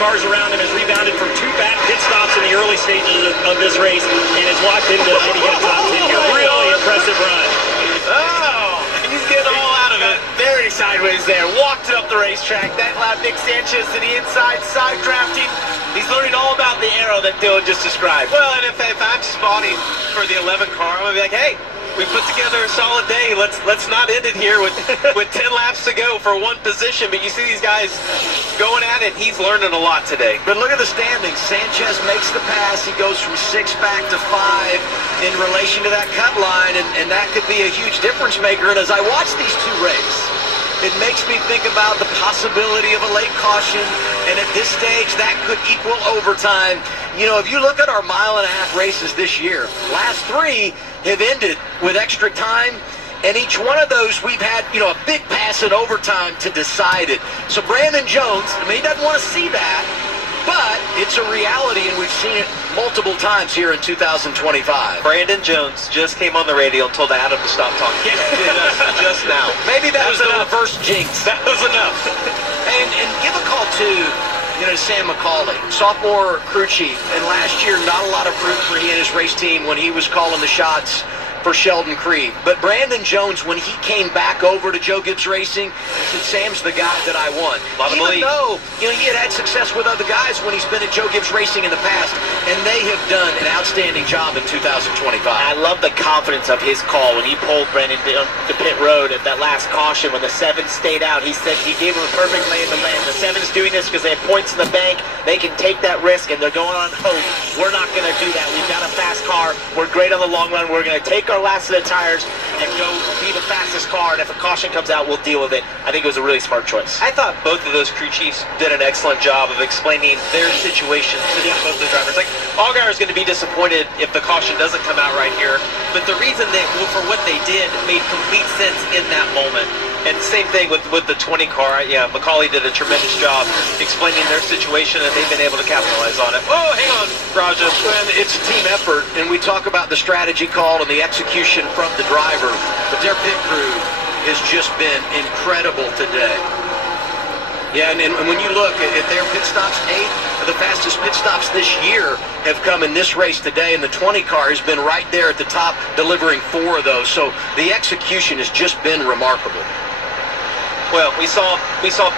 cars around him, has rebounded from 2 bad pit stops in the early stages of this race, and has walked into hitting a top 10 here. Really impressive run. Oh, he's getting all out of it. Very sideways there. Walked it up the racetrack. That allowed Nick Sanchez to the inside, side drafting. He's learning all about the arrow that Dylan just described. Well, and if I'm spotting for the 11 car, I'm going to be like, hey, we put together a solid day. Let's not end it here with 10 laps to go for one position. But you see these guys going at it. He's learning a lot today. But look at the standings. Sanchez makes the pass. He goes from 6 back to 5 in relation to that cut line, and that could be a huge difference maker. And as I watch these two race, it makes me think about the possibility of a late caution, and at this stage, that could equal overtime. You know, if you look at our mile-and-a-half races this year, last 3 have ended with extra time, and each one of those we've had, you know, a big pass in overtime to decide it. So Brandon Jones, I mean, he doesn't want to see that, but it's a reality, and we've seen it multiple times here in 2025. Brandon Jones just came on the radio and told Adam to stop talking. just now. Maybe that was the reverse jinx. That was enough. And give a call to, you know, Sam McCauley, sophomore crew chief. And last year, not a lot of fruit for he and his race team when he was calling the shots for Sheldon Creed. But Brandon Jones, when he came back over to Joe Gibbs Racing, said, Sam's the guy that I want. Even though, you know, he had success with other guys when he's been at Joe Gibbs Racing in the past, and they have done an outstanding job in 2025. I love the confidence of his call when he pulled Brandon down to pit road at that last caution when the 7 stayed out. He said he gave him a perfect lay in the land. The 7's doing this because they have points in the bank. They can take that risk, and they're going on hope. We're not going to do that. We've got a fast car. We're great on the long run. We're going to take our last set of tires and go be the fastest car, and if a caution comes out, we'll deal with it. I think it was a really smart choice. I thought both of those crew chiefs did an excellent job of explaining their situation to both the drivers. Like, Allgaier is going to be disappointed if the caution doesn't come out right here, but the reason for what they did made complete sense in that moment. And same thing with the 20 car. Yeah, McCauley did a tremendous job explaining their situation, and they've been able to capitalize on it. Oh, hang on, Raja. And it's a team effort, and we talk about the strategy call and the execution from the driver, but their pit crew has just been incredible today. Yeah, and when you look at their pit stops, 8 of the fastest pit stops this year have come in this race today, and the 20 car has been right there at the top, delivering 4 of those. So the execution has just been remarkable. Well, we saw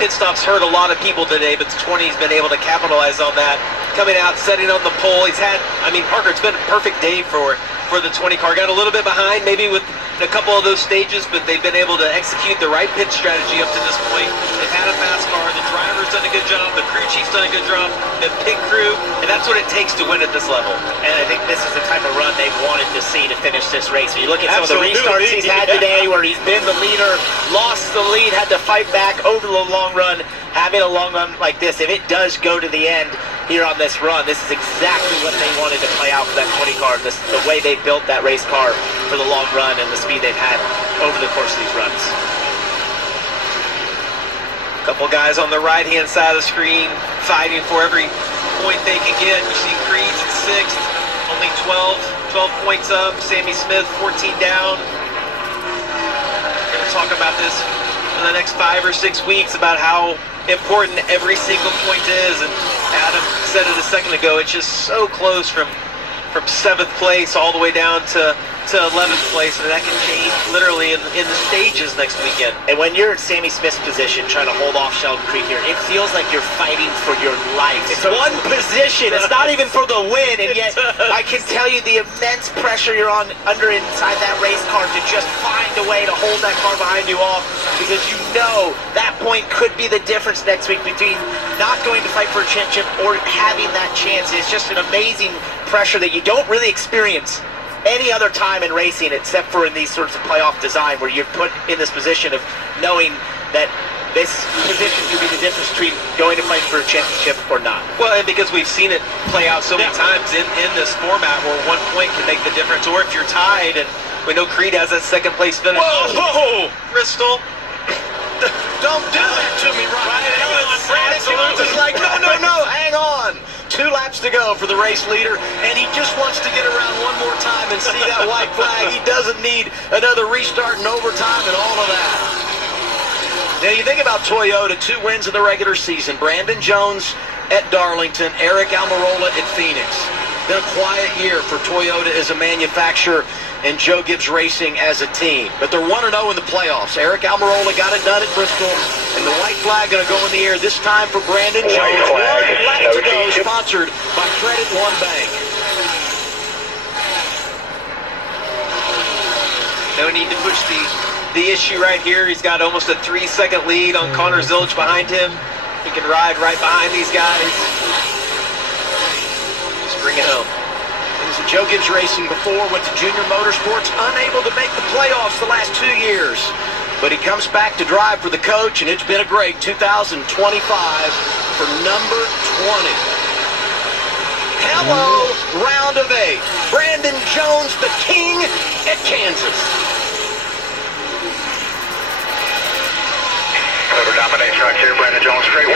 pit stops hurt a lot of people today, but the 20's been able to capitalize on that. Coming out, setting on the pole. He's had, I mean, Parker, it's been a perfect day for the 20 car. Got a little bit behind, maybe with a couple of those stages, but they've been able to execute the right pit strategy up to this point. They've had a fast car. The driver's done a good job. The crew chief's done a good job. The pit crew, and that's what it takes to win at this level. And I think this is the type of run they wanted to see to finish this race. When you look at some of the restarts he's had today, where he's been the leader, lost the lead, had to fight back over the long run. Having a long run like this, if it does go to the end here on this run, this is exactly what they wanted to play out for that 20 car. The way they built that race car for the long run and the speed they've had over the course of these runs. A couple guys on the right-hand side of the screen fighting for every point they can get. You see Creed's at 6th, only 12 points up. Sammy Smith, 14 down. We're going to talk about this in the next 5 or 6 weeks about how important every single point is, and Adam said it a second ago, it's just so close from 7th place all the way down to 11th place, and that can change literally in the stages next weekend. And when you're in Sammy Smith's position trying to hold off Sheldon Creed here, it feels like you're fighting for your life. It's one position, it's not even for the win, and yet I can tell you the immense pressure you're under inside that race car to just find a way to hold that car behind you off, because you know that point could be the difference next week between not going to fight for a championship or having that chance. It's just an amazing pressure that you don't really experience any other time in racing except for in these sorts of playoff design, where you're put in this position of knowing that this position could be the difference between going to fight for a championship or not. Well, and because we've seen it play out so many times in this format where 1 point can make the difference, or if you're tied, and we know Creed has that 2nd place finish. Whoa! Bristol. Don't do that to me, Ryan. Brandon Jones is like, no, hang on. 2 laps to go for the race leader, and he just wants to get around one more time and see that white flag. He doesn't need another restart and overtime and all of that. Now, you think about Toyota, 2 wins in the regular season. Brandon Jones at Darlington, Eric Almirola at Phoenix. Been a quiet year for Toyota as a manufacturer and Joe Gibbs Racing as a team. But they're 1-0 in the playoffs. Eric Almirola got it done at Bristol, and the white flag going to go in the air this time for Brandon Jones. One lap to go, sponsored by Credit One Bank. No need to push the issue right here. He's got almost a 3-second lead on Connor Zilch behind him. He can ride right behind these guys. Just bring it home. Joe Gibbs Racing before went to Junior Motorsports, unable to make the playoffs the last 2 years. But he comes back to drive for the coach, and it's been a great 2025 for number 20. Hello, round of 8. Brandon Jones, the king at Kansas. Over domination right here, Brandon Jones, straight